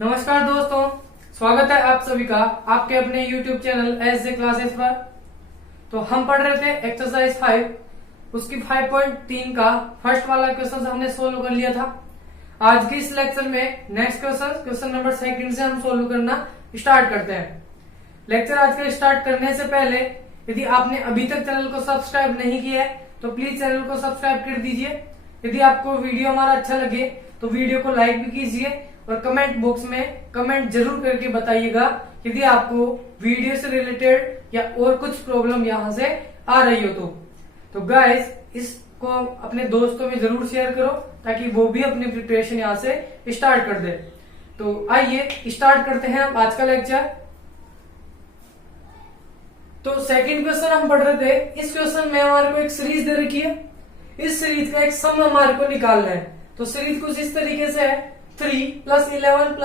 नमस्कार दोस्तों, स्वागत है आप सभी का आपके अपने YouTube चैनल एस जे क्लासेस पर। तो हम पढ़ रहे थे एक्सरसाइज 5, उसकी 5.3 का फर्स्ट वाला क्वेश्चन हमने सोल्व कर लिया था। आज के इस लेक्चर में नेक्स्ट क्वेश्चन नंबर 2 से हम सोल्व करना स्टार्ट करते हैं। लेक्चर आज का स्टार्ट करने से पहले यदि आपने अभी तक चैनल को सब्सक्राइब नहीं किया है तो प्लीज चैनल को सब्सक्राइब कर दीजिए। यदि आपको वीडियो हमारा अच्छा लगे तो वीडियो को लाइक भी कीजिए और कमेंट बॉक्स में कमेंट जरूर करके बताइएगा यदि आपको वीडियो से रिलेटेड या और कुछ प्रॉब्लम यहाँ से आ रही हो तो गाइस इसको अपने दोस्तों में जरूर शेयर करो ताकि वो भी अपनी प्रिपरेशन यहाँ से स्टार्ट कर दे। तो आइए स्टार्ट करते हैं आज का लेक्चर। तो सेकंड क्वेश्चन हम पढ़ रहे थे। इस क्वेश्चन में हमारे को एक सीरीज दे रखी है, इस सीरीज का एक सम हमारे को निकालना है। तो सीरीज कुछ इस तरीके से है 3 + 11 +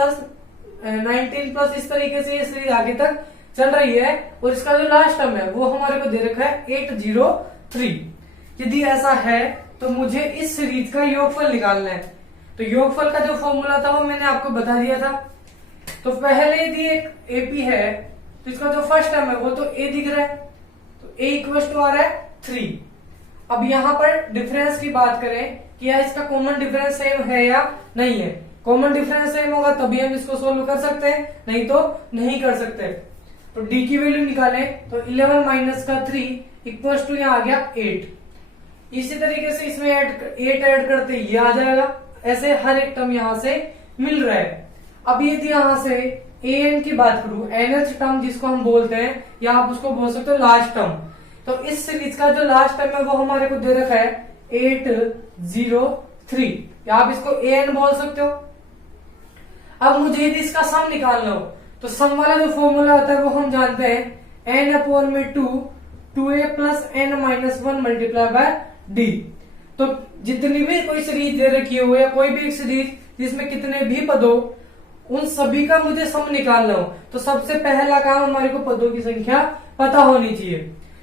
19 इस तरीके से ये सीरीज आगे तक चल रही है और इसका जो लास्ट टर्म है वो हमारे को दे रखा है 803। यदि ऐसा है तो मुझे इस सीरीज का योगफल निकालना है। तो योगफल का जो फॉर्मूला था वो मैंने आपको बता दिया था। तो पहले यदि एक एपी है तो इसका जो फर्स्ट टर्म है वो तो ए दिख रहा है, तो ए इक्वल टू आ रहा है 3। अब यहाँ पर डिफरेंस की बात करें कि या इसका कॉमन डिफरेंस सेम है या नहीं है। कॉमन डिफरेंस सेम होगा तभी हम इसको सोल्व कर सकते हैं, नहीं तो नहीं कर सकते। तो डी की वैल्यू निकालें तो 11 - 3 इक्वल टू यहाँ आ गया 8। इसी तरीके से इसमें 8 ऐड करते ये आ जाएगा। ऐसे हर एक टर्म यहाँ से मिल रहा है। अब यदि यहाँ से एन की बात करूं, nth टर्म जिसको हम बोलते हैं या आप उसको बोल सकते हो लास्ट टर्म, तो इस सीरीज का जो लास्ट टर्म है वो हमारे को दे रखा है 803 या आप इसको an बोल सकते हो। अब मुझे यदि इसका सम निकालना हो तो सम वाला जो फॉर्मूला होता है वो हम जानते हैं n/2 2a + n - 1 × d। तो जितनी भी कोई सीरीज दे रखी हो या कोई भी एक सीरीज जिसमें कितने भी पद हो उन सभी का मुझे सम निकालना हो तो सबसे पहला काम हमारे को पदों की संख्या पता होनी चाहिए।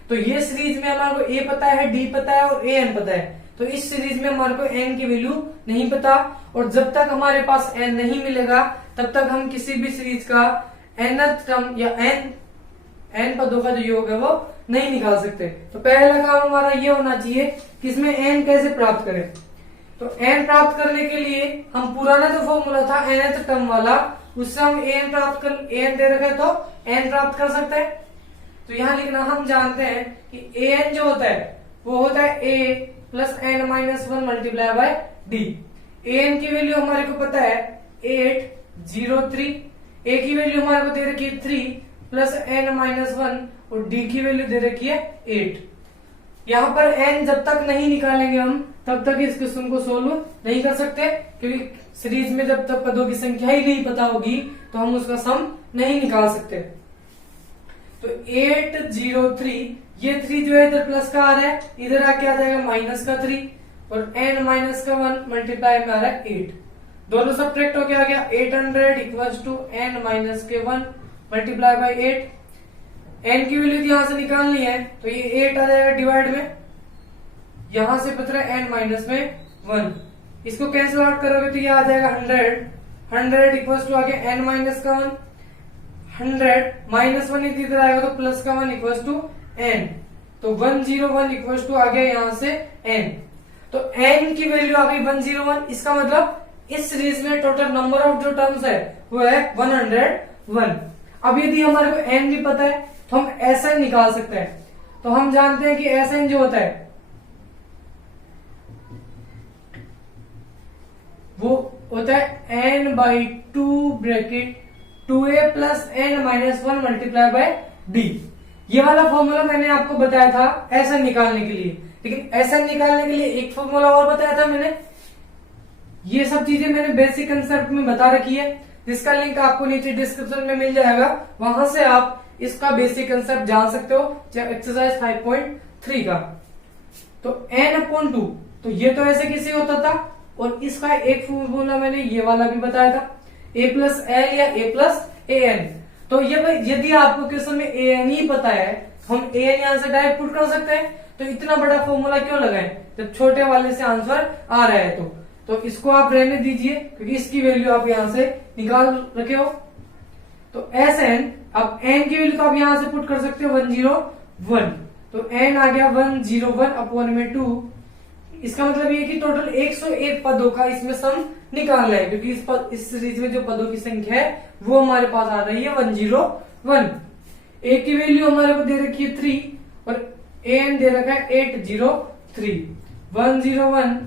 तो ये सीरीज में हमारे को a पता है, d पता है और an पता है। तो इस सीरीज में हमारे को n की वैल्यू नहीं पता और जब तक हमारे पास n नहीं मिलेगा तब तक हम किसी भी सीरीज का nth टर्म या n पदों का जो योग है वो नहीं निकाल सकते। तो पहला काम हमारा ये होना चाहिए कि इसमें n कैसे प्राप्त करें। तो n प्राप्त करने के लिए हम पुराना जो फॉर्मूला था nth टर्म वाला उससे हम an दे रखे तो n प्राप्त कर सकते हैं। तो यहाँ लिखना हम जानते हैं कि an जो होता है वो होता है a + n - 1 × d। an की वैल्यू हमारे को पता है 803, a की वैल्यू हमारे को दे रखी है 3 + n - 1 और d की वैल्यू दे रखी है 8। यहाँ पर n जब तक नहीं निकालेंगे हम तब तक इस क्वेश्चन को सोल्व नहीं कर सकते, क्योंकि सीरीज में जब तक पदों की संख्या ही नहीं पता होगी तो हम उसका सम नहीं निकाल सकते। तो 803 ये 3 जो है इधर प्लस का आ रहा है, इधर आके आ जाएगा -3 और n - 1 मल्टीप्लाई में आ रहा है 8। दोनों सब्ट्रैक्ट होके आ गया 800 equals to n - 1 multiply by 8। n की वैल्यू यहां से निकालनी है तो ये 8 आ जाएगा डिवाइड में, यहां से बच रहा है n - 1। इसको कैंसिल आउट करोगे तो ये आ जाएगा 100 इक्वल्स टू आ गया n - 1 100 -1 इधर आएगा तो प्लस का 1 इक्वल्स टू n। तो 101 इक्वल्स टू आ गया यहाँ से n। तो n की वैल्यू आ गई 101। इसका मतलब इस सीरीज में टोटल नंबर ऑफ जो टर्म्स है वो है 101। अब यदि हमारे को n भी पता है तो हम Sn निकाल सकते हैं। तो हम जानते हैं कि Sn जो होता है वो होता है n/2 bracket 2a + n - 1 × d। ये वाला फॉर्मूला मैंने आपको बताया था Sn निकालने के लिए, लेकिन Sn निकालने के लिए एक फॉर्मूला और बताया था मैंने। ये सब चीजें मैंने बेसिक कंसेप्ट में बता रखी है जिसका लिंक आपको नीचे डिस्क्रिप्शन में मिल जाएगा, वहां से आप इसका बेसिक कंसेप्ट जान सकते हो एक्सरसाइज 5.3 का। तो n/2 तो ये तो ऐसे किसी होता था और इसका एक फॉर्मूला मैंने ये वाला भी बताया था a + l या a + an। तो ये यदि आपको क्वेश्चन में an ही पता है तो हम an यहां से डायरेक्ट पुट कर सकते हैं। तो इतना बड़ा फॉर्मूला क्यों लगाएं जब छोटे वाले से आंसर आ रहा है। तो तो इसको आप रहने दीजिए क्योंकि इसकी वैल्यू आप यहां से निकाल रखे हो। तो एस एन, अब एन की वैल्यू तो आप यहां से पुट कर सकते हो 101, तो एन आ गया 101 अपॉन में 2। इसका मतलब ये कि टोटल 101 पदों का इसमें सम निकालना है, क्योंकि इस सीरीज में जो पदों की संख्या है वो हमारे पास आ रही है 101। ए की वैल्यू हमारे को दे रखी है 3 और एन दे रखा है 803। 101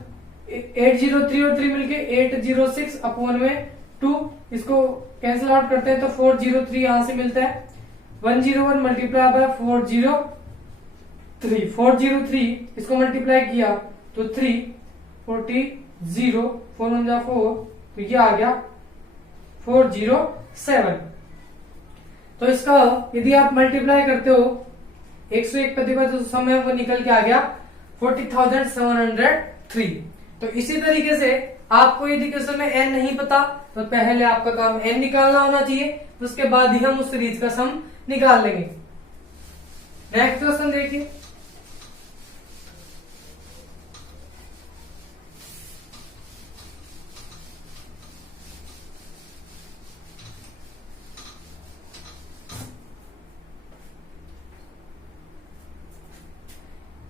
803 और 3 मिलके 806 अपॉन में 2, इसको कैंसिल आउट करते हैं तो 403 यहां से मिलता है। 101 मल्टीप्लाई बाय 403, 403 इसको मल्टीप्लाई किया तो 3 40 0 4 1 जा 4, तो ये आ गया 407। तो इसका यदि आप मल्टीप्लाई करते हो 101 पति का जो सम है वो निकल के आ गया 40,703। तो इसी तरीके से आपको यदि क्वेश्चन में एन नहीं पता तो पहले आपका काम एन निकालना होना चाहिए, तो उसके बाद ही हम उस सीरीज का सम निकाल लेंगे। नेक्स्ट क्वेश्चन देखिए।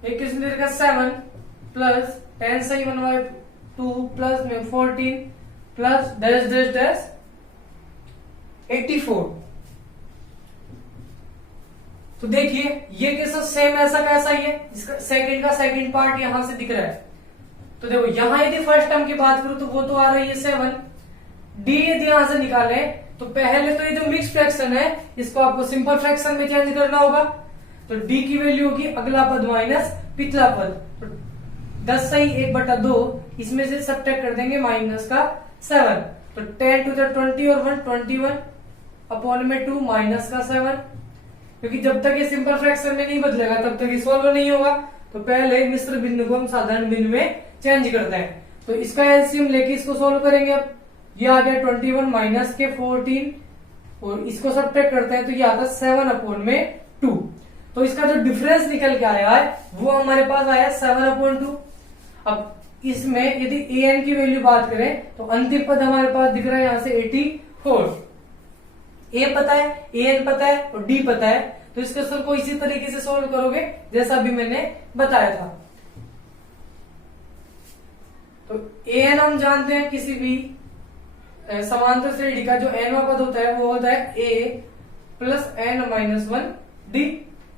एक क्वेश्चन दे रखा 7 प्लस 10 सही 1/2 प्लस में 14 प्लस डैश डैश डैश 84। तो देखिए ये केस सेम ऐसा कैसा ही है, इसका सेकंड का सेकंड पार्ट यहां से दिख रहा है। तो देखो यहां यदि फर्स्ट टर्म की बात करूं तो वो तो आ रही है 7। डी यदि यहां से निकाले तो पहले तो ये जो मिक्स फ्रैक्शन है इसको आपको सिंपल फ्रैक्शन में चेंज करना होगा। तो डी की वैल्यू होगी अगला पद माइनस पिछला पद, तो 10 सही 1/2, इसमें से सब्ट्रैक्ट कर देंगे माइनस का 7, तो 10 to the 20 और 1 21 अपॉन में 2 माइनस का 7। क्योंकि जब तक ये सिंपल फ्रैक्शन में नहीं बदलेगा तब तक ये सोल्व नहीं होगा, तो पहले मिश्र बिंदु को हम साधारण बिंदु में चेंज करते हैं। तो इसका एलसीएम लेके इसको सोल्व करेंगे। अब ये आ गया 21 माइनस के 14 और इसको सब्ट्रैक्ट करते हैं तो ये आता है 7 अपॉन में 2। तो इसका जो डिफरेंस निकल के आया है वो हमारे पास आया 7/2। अब इसमें यदि ए एन की वैल्यू बात करें तो अंतिम पद हमारे पास दिख रहा है यहां से 84। ए पता है, ए एन पता है और डी पता है, तो इस क्वेश्चन को इसी तरीके से सोल्व करोगे जैसा अभी मैंने बताया था। तो ए एन हम जानते हैं किसी भी समांतर श्रेणी का जो एनवा पद होता है वो होता है ए plus n minus 1 D.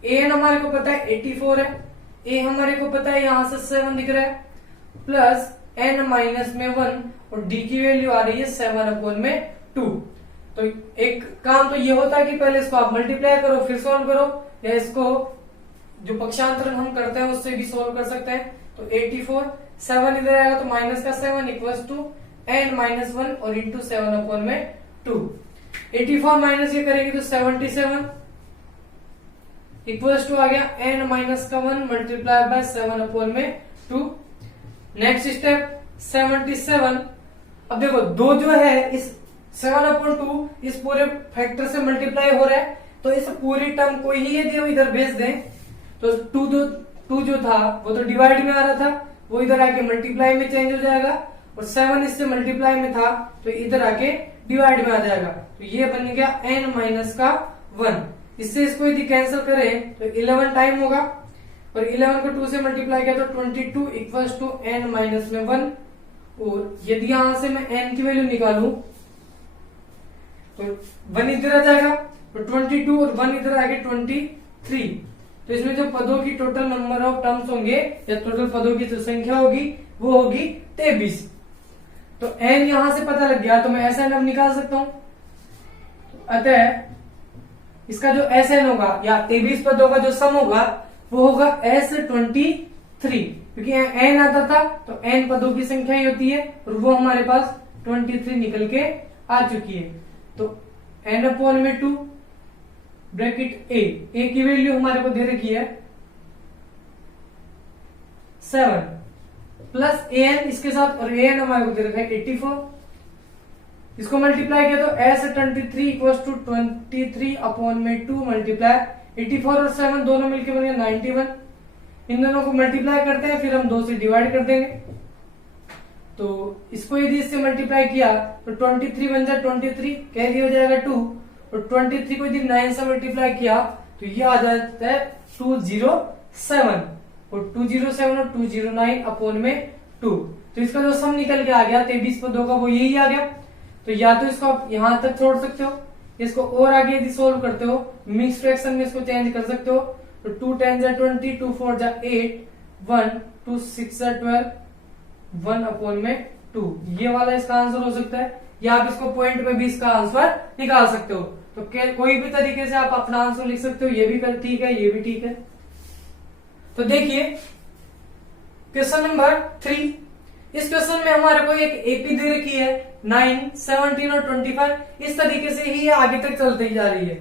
A N हमारे को पता है 84 है, ए हमारे को पता है यहां से 7 दिख रहा है, प्लस एन माइनस में 1 और डी की वैल्यू आ रही है 7/2। तो एक काम तो ये होता है कि पहले इसको आप मल्टीप्लाई करो फिर सोल्व करो, या इसको जो पक्षांतरण हम करते हैं उससे भी सोल्व कर सकते हैं। तो 84 7 इधर आएगा तो माइनस का 7 इक्वल्स टू एन माइनस 1 और इंटू 7/2। 84 माइनस ये करेंगे तो 77 इक्वल्स टू आ गया एन माइनस का 1 मल्टीप्लाई बाय 7/2। Next step 77। अब देखो 2 जो है इस 7/2 इस पूरे फैक्टर से मल्टीप्लाई हो रहा है, तो इस पूरी टर्म को ही यदि हम इधर भेज दें तो 2 जो था वो तो डिवाइड में आ रहा था, वो इधर आके मल्टीप्लाई में चेंज हो जाएगा, और 7 इससे मल्टीप्लाई में था तो इधर आके डिवाइड में आ जाएगा। तो ये बन गया n माइनस का 1। इससे इसको यदि कैंसिल करें तो 11 टाइम होगा, और 11 को 2 से मल्टीप्लाई किया तो 22 इक्वल्स टू n माइनस में 1। और यदि यहां से मैं n की वैल्यू निकालूं तो 1 इधर आ जाएगा, तो 22 और 1 इधर आ गए 23। तो इसमें जो पदों की टोटल नंबर ऑफ टर्म्स होंगे या टोटल पदों की जो संख्या होगी वो होगी 23। तो n यहां से पता लग गया तो मैं एस एन अब निकाल सकता हूं। तो अतः इसका जो एस एन होगा या 23 पदों का जो सम होगा वो होगा S23, क्योंकि n आता था तो n पदों की संख्या ही होती है और वो हमारे पास 23 निकल के आ चुकी है। तो n/2 ब्रैकेट a की वैल्यू हमारे को दे रखी है 7 प्लस an इसके साथ, और an हमारे को दे रखा है 84। इसको मल्टीप्लाई किया तो S23 इक्वल्स टू 23/2 मल्टीप्लाई 84 और 7 दोनों मिलकर बन गया 91। इन दोनों को मल्टीप्लाई करते हैं फिर हम 2 से डिवाइड कर देंगे। तो इसको यदि इससे मल्टीप्लाई किया तो 23 बन जाए 23, कैरी हो जाएगा 2, और 23 को यदि 9 से मल्टीप्लाई किया तो ये आ जाता है 207, और 207 और 209 अपॉन में 2। तो इसका जो सम निकल के आ गया 23 पर 2 का, वो यही आ गया। तो या तो इसको आप यहां तक छोड़ सकते हो, इसको और आगे यदि सोल्व करते हो मिक्स फ्रैक्शन में इसको चेंज कर सकते हो। तो 2 10 जा 20, 2 4 जा 8, 1 2 6 जा 12, 1 अपॉन में 2, ये वाला इसका आंसर हो सकता है। या आप इसको पॉइंट में भी इसका आंसर निकाल सकते हो। तो कोई भी तरीके से आप अपना आंसर लिख सकते हो, ये भी ठीक है, ये भी ठीक है। तो देखिए क्वेश्चन नंबर 3। इस क्वेश्चन में हमारे को एक एपी दे रखी है 9, 17 और 25, इस तरीके से ही आगे तक चलती जा रही है।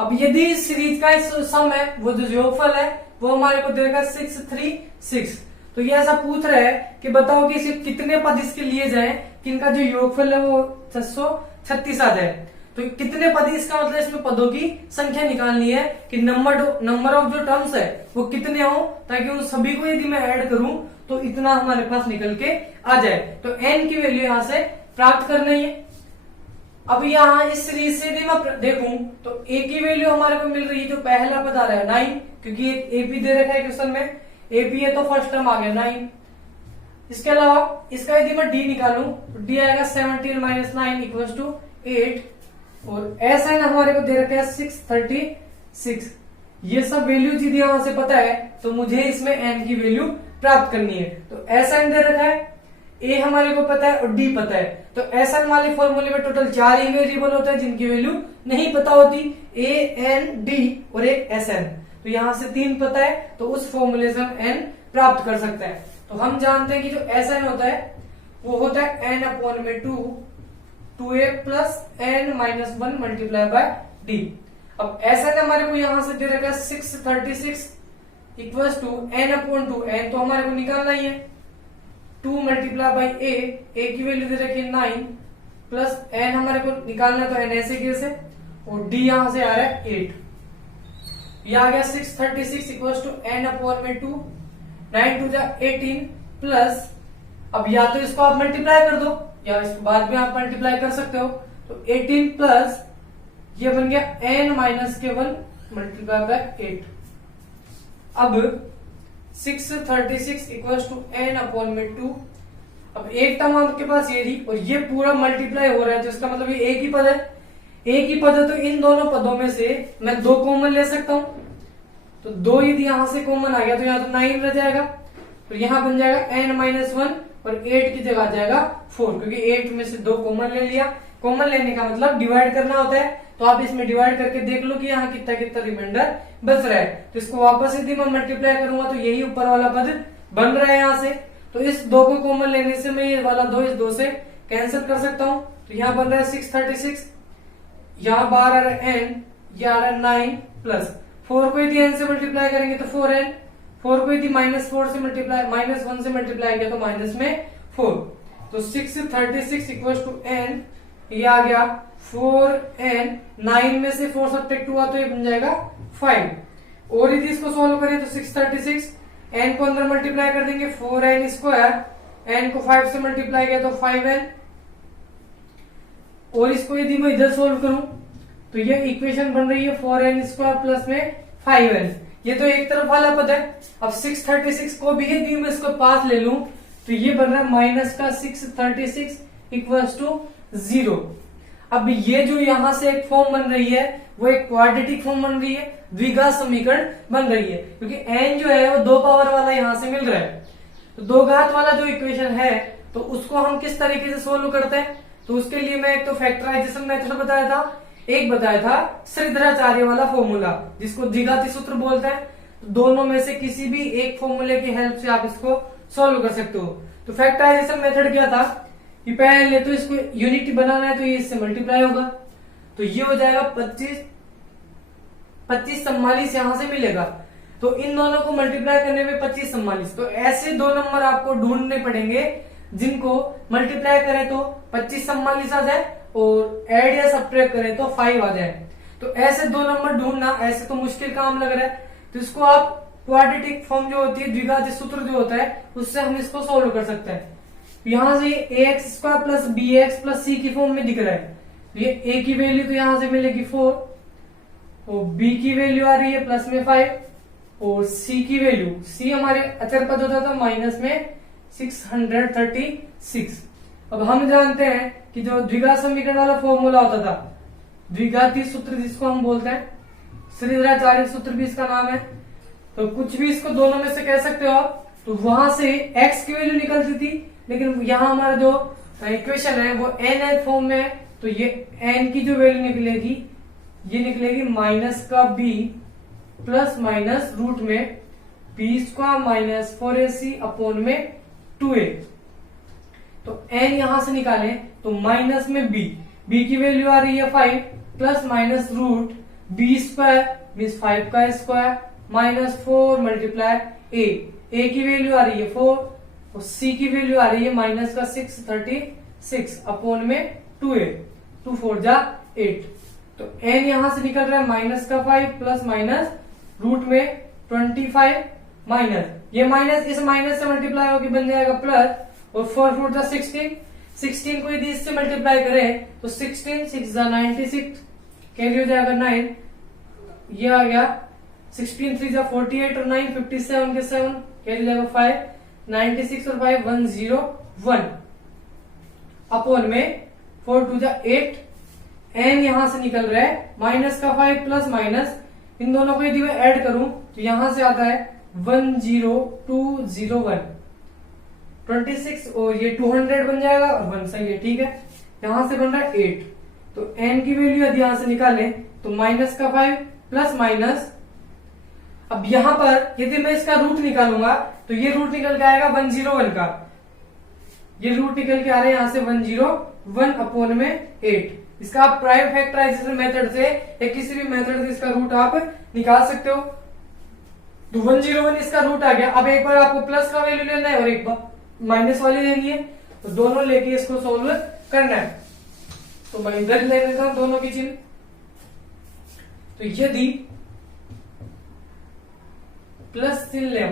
अब यदि इस सीरीज का सम है, वो जो योगफल है वो हमारे को देगा 6 3 6। तो ये ऐसा पूछ रहा है कि बताओ कि इसे कितने पद इसके लिए जाए कि इनका जो योगफल है वो 636 आ जाए। तो कितने पद, इसका मतलब इसमें पदों की संख्या निकालनी है कि नंबर ऑफ जो टर्म्स है वो कितने हो, ताकि उन सभी को यदि मैं ऐड करूं तो इतना हमारे पास निकल के आ जाए। तो n की वैल्यू यहां से प्राप्त करनी है। अब यहाँ इस सीरीज से यदि मैं देखूं तो a की वैल्यू हमारे को मिल रही है, जो पहला पद आ रहा है 9, क्योंकि एक एपी दे रखा है क्वेश्चन में, एपी है तो फर्स्ट टर्म आ गया 9। इसके अलावा इसका यदि मैं डी निकालूं तो डी आएगा 17 माइनस 9 इक्वल टू 8, और एस एन हमारे को दे रखा है 636। ये सब वैल्यूज यदि यहां से पता है तो मुझे इसमें एन की वैल्यू प्राप्त करनी है। तो एस एन दे रखा है, ए हमारे को पता है और डी पता है। तो एस एन वाले फॉर्मूले में टोटल 4 ही वेरिएबल होते हैं जिनकी वैल्यू नहीं पता होती, ए एन डी और एक एस एन। तो यहां से 3 पता है, तो उस फॉर्मूले से हम एन प्राप्त कर सकते हैं। तो हम जानते हैं कि जो एस एन होता है वो होता है एन अपॉन में 2a plus n minus 1 multiply by d. अब एस एन हमारे को यहां से दे रखा है 636 equal to n upon 2, n तो हमारे को निकालना ही है, 2 मल्टीप्लाई बाई ए की वैल्यू दे रखी है 9 प्लस एन हमारे को निकालना है, तो एन ऐसे कैसे, और डी यहां से आ रहा है 8। ये आ गया 636 इक्वल टू एन अपॉन में 2, 9 2 जा 18 प्लस, अब या तो इसको आप मल्टीप्लाई कर दो या इसको बाद में आप मल्टीप्लाई कर सकते हो। तो 18 प्लस ये बन गया n माइनस के 1 मल्टीप्लाई बाय 8। अब 636 इक्वल टू एन अपॉन में 2। अब एक टर्म आपके पास ये रही और ये पूरा मल्टीप्लाई हो रहा है, तो इसका मतलब ये एक ही पद है, एक ही पद है। तो इन दोनों पदों में से मैं 2 कॉमन ले सकता हूं। तो 2 यदि यहां से कॉमन आ गया तो यहां तो 9 रह जाएगा, तो यहां बन जाएगा n माइनस 1 और 8 की जगह आ जाएगा 4, क्योंकि 8 में से 2 कॉमन ले लिया। कॉमन लेने का मतलब डिवाइड करना होता है, तो आप इसमें डिवाइड करके देख लो कि यहाँ कितना कितना रिमाइंडर बच रहा है। तो इसको वापस यदि मैं मल्टीप्लाई करूंगा तो यही ऊपर वाला पद बन रहा है यहाँ से। तो इस 2 को कॉमन लेने से मैं ये वाला 2 इस 2 से कैंसिल कर सकता हूँ। तो यहाँ बन रहा है 636, यहाँ बाहर आ रहा है n, यहाँ आ रहा है 9 प्लस 4 को यदि n से मल्टीप्लाई करेंगे तो 4n, 4 को यदि -4 से मल्टीप्लाई -1 से मल्टीप्लाई किया तो माइनस में 4। तो 636 इक्वल टू n, ये आ गया 4n, 9 में से 4 सब्ट्रैक्ट हुआ तो ये बन जाएगा 5। और यदि इसको सोल्व करें तो 636 n को अंदर मल्टीप्लाई कर देंगे 4n स्क्वायर, n को 5 से मल्टीप्लाई किया तो 5n, और इसको यदि मैं इधर सोल्व करूं तो ये इक्वेशन बन रही है 4n स्क्वायर प्लस में 5n। ये तो एक तरफ वाला पद है। अब 636 को भी यदि मैं इसको पास ले लूं तो ये बन रहा है माइनस का 636 इक्वल्स टू 0। अब ये जो यहां से एक फॉर्म बन रही है वो एक क्वाड्रेटिक फॉर्म बन रही है, द्विघात समीकरण बन रही है, क्योंकि n जो है वो 2 पावर वाला यहां से मिल रहा है। तो 2 घात वाला जो इक्वेशन है तो उसको हम किस तरीके से सोल्व करते हैं, तो उसके लिए मैं एक तो फैक्टराइजेशन मेथड बताया था, एक बताया था श्रीधराचार्य वाला फॉर्मूला जिसको द्विघाती सूत्र बोलते हैं। तो दोनों में से किसी भी एक फॉर्मूले की हेल्प से आप इसको सोल्व कर सकते हो। तो फैक्टराइजेशन मेथड क्या था कि पहले तो इसको यूनिटी बनाना है तो ये इससे मल्टीप्लाई होगा, तो ये हो जाएगा 25 44 यहां से मिलेगा। तो इन दोनों को मल्टीप्लाई करने में 25 44, तो ऐसे 2 नंबर आपको ढूंढने पड़ेंगे जिनको मल्टीप्लाई करें तो 25 44 आ जाए और ऐड या सब्ट्रैक्ट करें तो 5 आ जाए। तो ऐसे 2 नंबर ढूंढना ऐसे तो मुश्किल काम लग रहा है, तो इसको आप क्वाड्रेटिक फॉर्म जो होती है, द्विघाती सूत्र जो होता है, उससे हम इसको सोल्व कर सकते हैं। तो यहाँ से ax² plus bx plus c की फॉर्म में दिख रहा है। तो ये a की वैल्यू तो यहाँ से मिलेगी 4 और b की वैल्यू आ रही है प्लस में 5 और c की वैल्यू, c हमारे अचर पद होता था माइनस में 636। अब हम जानते हैं कि जो द्विघात समीकरण वाला फॉर्मूला होता था, द्विघाती सूत्र जिसको हम बोलते हैं, श्रीधराचार्य सूत्र भी इसका नाम है। तो कुछ भी इसको दोनों में से कह सकते हो आप। तो वहां से x की वैल्यू निकलती थी, लेकिन यहाँ हमारा जो इक्वेशन है वो n फॉर्म में है। तो ये n की जो वैल्यू निकलेगी ये निकलेगी माइनस का b प्लस माइनस रूट में b² माइनस 4ac अपॉन में 2a। तो n यहां से निकालें तो माइनस में b की वैल्यू आ रही है 5 plus minus root b² means 5 का स्क्वायर माइनस 4 मल्टीप्लाई a की वैल्यू आ रही है 4 और c की वैल्यू आ रही है माइनस का 636 अपॉन में 2a, 2 4 जा 8। तो n यहां से निकल रहा है माइनस का 5 प्लस माइनस रूट में 25 माइनस, ये माइनस इस माइनस से मल्टीप्लाई होकर बन जाएगा प्लस और 4 4 जा 16 को यदि इससे मल्टीप्लाई करें तो 16 6 जा 96 कैरी हो जाएगा 9, ये आ गया 16 3 जा 48 और 9 57 के 7 कैरी जाएगा 5 96 और 5 101 अपॉन में 4 2 जा 8। n यहां से निकल रहा है माइनस का 5 प्लस माइनस, इन दोनों को यदि मैं ऐड करूं तो यहां से आता है 10201 26 और ये 200 बन जाएगा और 1 सही है, ठीक है। यहां से बन रहा है 8। तो n की वैल्यू यदि यहां से निकालें तो माइनस का 5 प्लस माइनस, अब यहां पर यदि मैं इसका रूट निकालूंगा तो ये रूट निकल के आएगा 101 का, ये रूट निकल के आ रहा है यहां से 101 अपॉन में 8। इसका आप प्राइम फैक्टराइजेशन मेथड से या किसी भी मेथड से इसका रूट आप निकाल सकते हो। तो 101 इसका रूट आ गया। अब एक बार आपको प्लस का वैल्यू लेना है और एक बार माइनस वाली लेनी है, तो दोनों लेके इसको सोल्व करना है। तो मैं इधर ले लेता हूं दोनों की चिन्ह। तो यदि प्लस चिन्ह ले,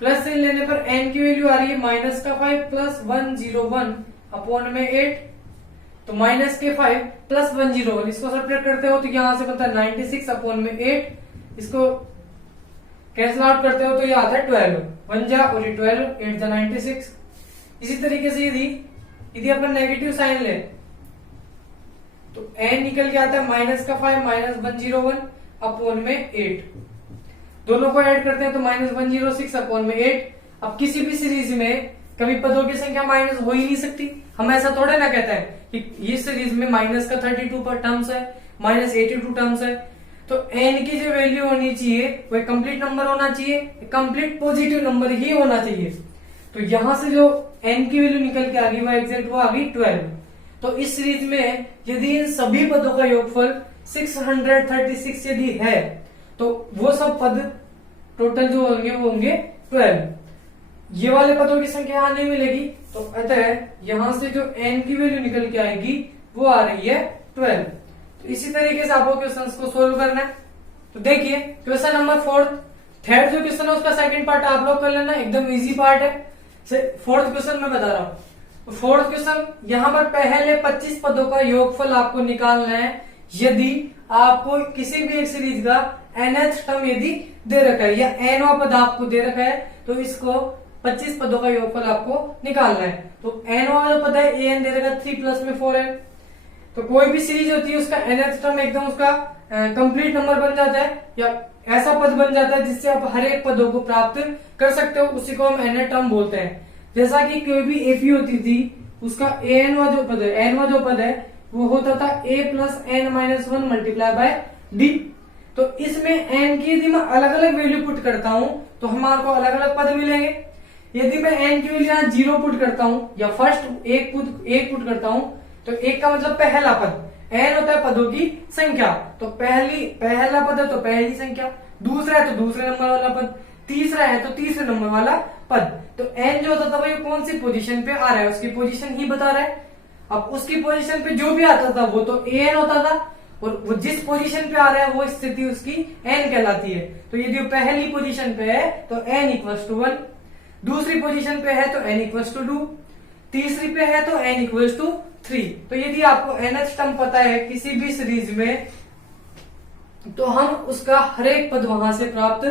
प्लस चिन्ह लेने पर n की वैल्यू आ रही है माइनस का 5 प्लस 101 अपॉन में 8। तो माइनस के 5 प्लस 101 इसको सब्ट्रैक्ट करते हो तो यहां से बनता है 96 अपॉन में 8, इसको कैंसिल आउट करते हो तो ये आता है 12 1 जा और ये 12 8 जा 96। इसी तरीके से यदि अपन नेगेटिव साइन ले तो n निकल के आता है माइनस का 5 माइनस 101 अपॉन में 8, दोनों को ऐड करते हैं तो माइनस 106 अपॉन में 8। अब किसी भी सीरीज में कभी पदों की संख्या माइनस हो ही नहीं सकती, हम ऐसा थोड़े ना कहते हैं कि ये सीरीज में माइनस का 32 पर टर्म्स है, माइनस 82 टर्म्स है। तो n की जो वैल्यू होनी चाहिए वो कंप्लीट नंबर होना चाहिए, कंप्लीट पॉजिटिव नंबर ही होना चाहिए। तो यहां से जो n की वैल्यू निकल के आ गई वो एग्जैक्ट वो आ गई 12। तो इस सीरीज में यदि इन सभी पदों का योगफल 636 यदि है तो वो सब पद टोटल जो होंगे वो होंगे 12। ये वाले पदों की संख्या यहां नहीं मिलेगी, तो अतः यहां से जो n की वैल्यू निकल के आएगी वो आ रही है 12। तो इसी तरीके से आपको क्वेश्चन को सोल्व करना है। तो देखिए क्वेश्चन नंबर 4, थर्ड जो क्वेश्चन है उसका सेकंड पार्ट आप लोग कर लेना, एकदम इजी पार्ट है। फोर्थ क्वेश्चन मैं बता रहा हूं। तो फोर्थ क्वेश्चन यहाँ पर पहले 25 पदों का योगफल आपको निकालना है यदि आपको किसी भी एक सीरीज का nth टर्म यदि दे रखा है या nवां पद आपको दे रखा है तो इसको 25 पदों का योगफल आपको निकालना है। तो nवां जो पद है an दे रखा है 3 प्लस में 4 है। तो कोई भी सीरीज होती है उसका nth टर्म एकदम उसका कंप्लीट नंबर बन जाता है या ऐसा पद बन जाता है जिससे आप हर एक पदों को प्राप्त कर सकते हो, उसी को हम nth टर्म बोलते हैं। जैसा कि कोई भी एपी होती थी उसका an जो पद है, n जो पद है वो होता था a plus n minus 1 multiply bye d। तो इसमें n की यदि मैं अलग अलग वैल्यू पुट करता हूं तो हमारे को अलग अलग पद मिलेंगे। यदि मैं n की वैल्यू यहाँ 0 पुट करता हूं या फर्स्ट एक पुट करता हूं तो एक का मतलब पहला पद, n होता है पदों की संख्या, तो पहला पद है तो पहली संख्या, दूसरा है तो दूसरे नंबर वाला पद, तीसरा है तो तीसरे नंबर वाला पद। तो n जो होता था भाई कौन सी पोजीशन पे आ रहा है उसकी पोजीशन ही बता रहा है। अब उसकी पोजीशन पे जो भी आता था वो तो an होता था और वो जिस पोजीशन पे आ रहा है वो स्थिति उसकी n कहलाती है। तो यदि वो पहली पोजीशन पे है तो n इक्वल्स टू 1, दूसरी पोजीशन पे है तो n इक्वल्स टू 2, तीसरी पे है तो n इक्वल्स टू 3। तो यदि आपको nth टर्म पता है किसी भी सीरीज में तो हम उसका हर एक पद वहां से प्राप्त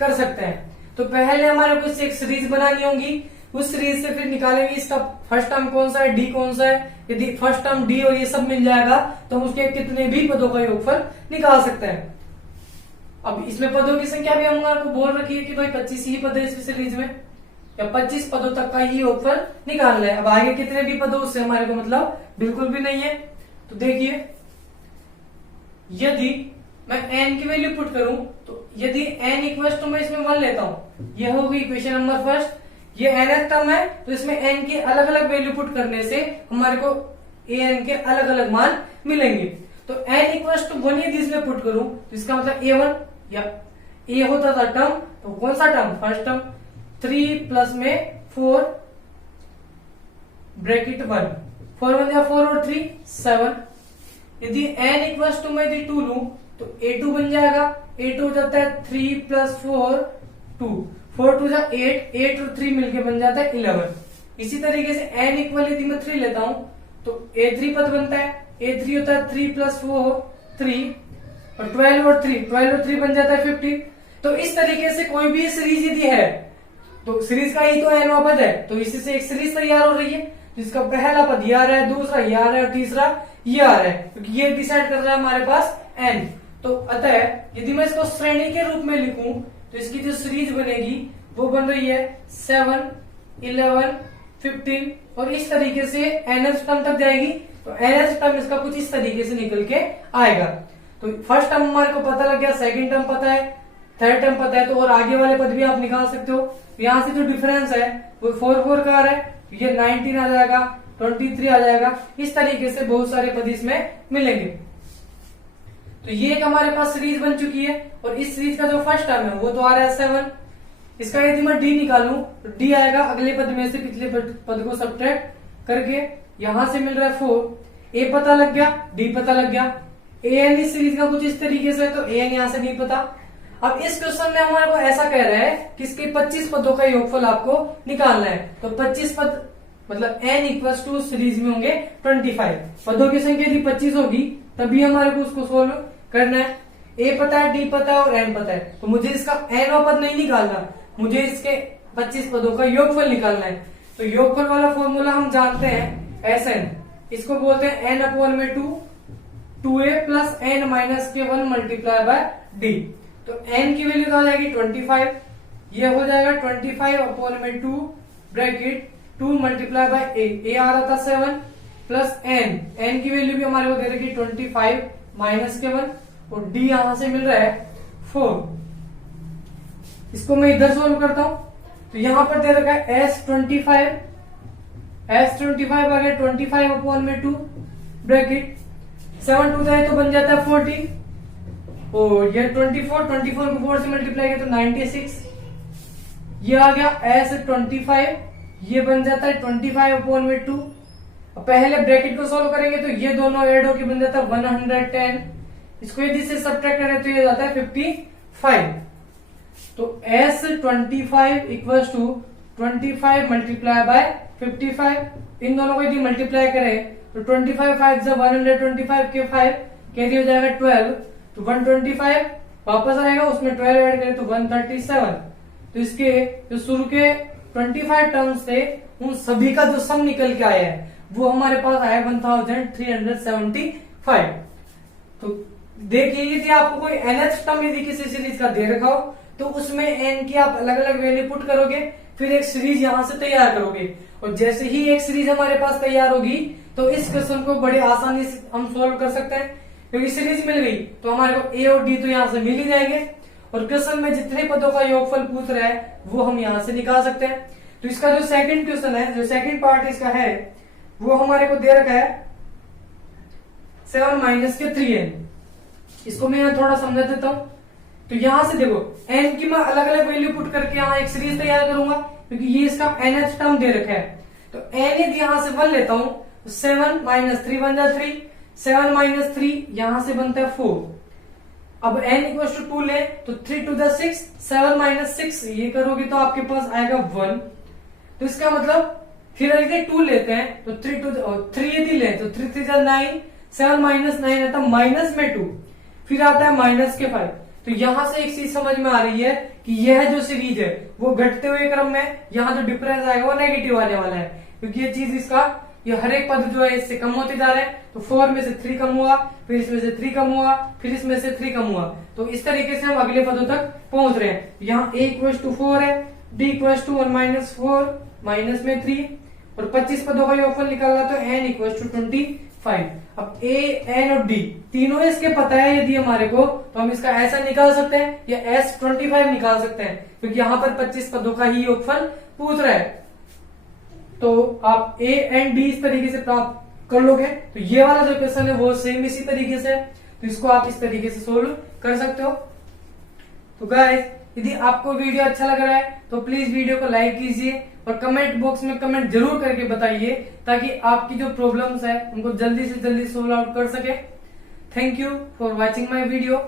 कर सकते हैं। तो पहले हमारे को एक सीरीज बनानी होगी, उस सीरीज से फिर निकालेंगे इसका फर्स्ट टर्म कौन सा है, डी कौन सा है। यदि फर्स्ट टर्म डी और ये सब मिल जाएगा तो हम उसके कितने भी पदों का योगफल निकाल सकते हैं। अब इसमें पदों की संख्या भी हम आपको बोल रखी है कि भाई 25 ही पद है इस सीरीज में, या 25 पदों तक का ही योगफल निकालना है। अब आगे कितने भी पदों उससे हमारे को मतलब बिल्कुल भी नहीं है। तो देखिए, यदि मैं n की वैल्यू पुट करूं तो यदि n इक्वल्स टू मैं इसमें 1 लेता हूं, यह होगी इक्वेशन नंबर फर्स्ट। ये nth टर्म है तो इसमें n की अलग अलग वैल्यू पुट करने से हमारे को an के अलग अलग मान मिलेंगे। तो n इक्वल्स टू 1 यदि इसमें पुट करूं तो इसका मतलब a1, या a होता था टर्म, तो कौन सा टर्म, फर्स्ट टर्म, 3 प्लस में 4 ब्रैकेट 1, 4 1 या 4 और 3 7। यदि n इक्वल्स टू मैं यदि 2 लूं तो a2 बन जाएगा, a2 हो जाता है 3 प्लस 4 2, 4 2 जा 8, 8 और 3 मिलके बन जाता है 11। इसी तरीके से n इक्वल यदि मैं 3 लेता हूं तो a3 पद बनता है, a3 होता है 3 प्लस 4 3, और 12 और 3 बन जाता है 15। तो इस तरीके से कोई भी सीरीज यदि है तो सीरीज का ही तो nवां पद है, तो इसी से एक सीरीज तैयार हो रही है जिसका पहला पद ये आ रहा है, दूसरा ये आ रहा है और तीसरा ये आ रहा है, क्योंकि ये डिसाइड कर रहा है हमारे पास n। तो अतः यदि मैं इसको श्रेणी के रूप में लिखूं तो इसकी जो सीरीज बनेगी वो बन रही है 7 11 15, और इस तरीके से nth टर्म तक जाएगी। तो nth टर्म इसका कुछ इस तरीके से निकल के आएगा। तो फर्स्ट टर्म हमारे को पता लग गया, सेकंड टर्म पता है, थर्ड टर्म पता है, तो और आगे वाले पद भी आप निकाल सकते हो। यहाँ से जो डिफरेंस है वो 4 4 का आ रहा है, ये 19 आ जाएगा, 23 आ जाएगा। इस तरीके से बहुत सारे पद इसमें मिलेंगे। तो ये एक हमारे पास सीरीज बन चुकी है, और इस सीरीज का जो फर्स्ट टर्म है वो तो आ रहा है 7। इसका यदि मैं डी निकालूं तो डी आएगा अगले पद में से पिछले पद को सब्ट्रैक्ट करके, यहां से मिल रहा है 4, ए पता लग गया, डी पता लग गया। एन इस सीरीज का कुछ इस तरीके से, तो एन यहां से नहीं पता। अब इस क्वेश्चन में हमारे को ऐसा कह रहा है कि इसके 25 पदों का योगफल आपको निकालना है। तो 25 पद मतलब n इक्वल्स टू सीरीज में होंगे 25। पदों की संख्या यदि 25 होगी तभी हमारे को उसको सोल्व करना है। a पता है, d पता है और n पता है, तो मुझे इसका nवां पद नहीं निकालना, मुझे इसके 25 पदों का योगफल निकालना है। तो योगफल वाला फॉर्मूला हम जानते हैं Sn, इसको बोलते हैं n अपॉन में 2a प्लस n माइनस के 1 मल्टीप्लाई बाय d। तो n की वैल्यू आ जाएगी 25, ये हो जाएगा 25 अपॉन में 2 ब्रैकेट 2 मल्टीप्लाई बाय a आ रहा था 7 प्लस n की वैल्यू भी हमारे को दे रखी 25 माइनस के 1, और d यहां से मिल रहा है 4। इसको मैं इधर सोल्व करता हूं तो यहां पर दे रखा है S25 आ गया 25 अपॉन में 2 ब्रैकेट 7 2 जाए तो बन जाता है 40, और ये 24 को 4 से मल्टीप्लाई किया तो 96, ये आ गया S25, ये बन जाता है 25 अपॉन में 2। पहले ब्रैकेट को सोल्व करेंगे तो ये दोनों ऐड होके बन जाता है 110, इसको यदि से सब्ट्रैक्ट करें तो ये जाता है 55। तो S25 equals to 25 multiply by 55, इन दोनों को यदि मल्टीप्लाई करें तो 25 5 से 125 के 5 कैरी हो जाएगा 12, तो 125 वापस आएगा, उसमें 12 ऐड करें तो 137। तो इसके जो शुरू के 25 टर्म्स थे उन सभी का जो सम निकल के आया है वो हमारे पास आया 1375। तो देखिए यदि आपको कोई nth टर्म यदि किसी सीरीज का दे रखा हो तो उसमें n की आप अलग अलग वैल्यू पुट करोगे, फिर एक सीरीज यहां से तैयार करोगे, और जैसे ही एक सीरीज हमारे पास तैयार होगी तो इस क्वेश्चन को बड़ी आसानी से हम सोल्व कर सकते हैं, क्योंकि सीरीज मिल गई तो हमारे को a और d तो यहां से मिल ही जाएंगे, और क्वेश्चन में जितने पदों का योगफल पूछ रहा है वो हम यहां से निकाल सकते हैं। तो इसका जो सेकंड क्वेश्चन है, जो सेकंड पार्ट इसका है वो हमारे को दे रखा है 7 माइनस के 3n। इसको मैं यहाँ थोड़ा समझा देता हूँ। तो यहां से देखो n की मैं अलग अलग वैल्यू पुट करके यहाँ एक सीरीज तैयार करूंगा, क्योंकि ये इसका nth टर्म दे रखा है। तो n यदि यहां से 1 लेता हूं तो 7 माइनस 3 बन जाए 3, 7 माइनस 3 यहां से बनता है 4। अब n इक्वल टू 2 ले तो 3 टू द 6, 7 माइनस 6 ये करोगे तो आपके पास आएगा 1। तो इसका मतलब फिर यदि 2 लेते हैं तो 3 यदि ले तो 3 3 9, 7 माइनस 9 आता है माइनस में 2, फिर आता है माइनस के 5। तो यहां से एक चीज समझ में आ रही है कि यह जो सीरीज है वो घटते हुए क्रम में, यहाँ जो डिफरेंस आएगा वो नेगेटिव आने वाला है, क्योंकि ये चीज इसका ये हर एक पद जो है इससे कम होते जा रहे हैं। तो 4 में से 3 कम हुआ, फिर इसमें से 3 कम हुआ, फिर इसमें से 3 कम हुआ। तो इस तरीके से हम अगले पदों तक पहुंच रहे हैं। यहाँ a इक्वल टू 4 है, d equal to 1 minus 4 minus में 3, और 25 पदों का योगफल निकालना तो n इक्वल टू 25। अब a, n और d तीनों इसके पता है यदि हमारे को, तो हम इसका ऐसा निकाल सकते हैं या s 25 निकाल सकते हैं, क्योंकि यहाँ पर 25 पदों का ही योगफल पूछ रहा है। तो आप a एंड d इस तरीके से प्राप्त कर लोगे। तो ये वाला जो क्वेश्चन है वो सेम इसी तरीके से, तो इसको आप इस तरीके से सोल्व कर सकते हो। तो गाइस, यदि आपको वीडियो अच्छा लग रहा है तो प्लीज वीडियो को लाइक कीजिए और कमेंट बॉक्स में कमेंट जरूर करके बताइए, ताकि आपकी जो प्रॉब्लम्स है उनको जल्दी से जल्दी सोल्व आउट कर सके। Thank you for watching my video.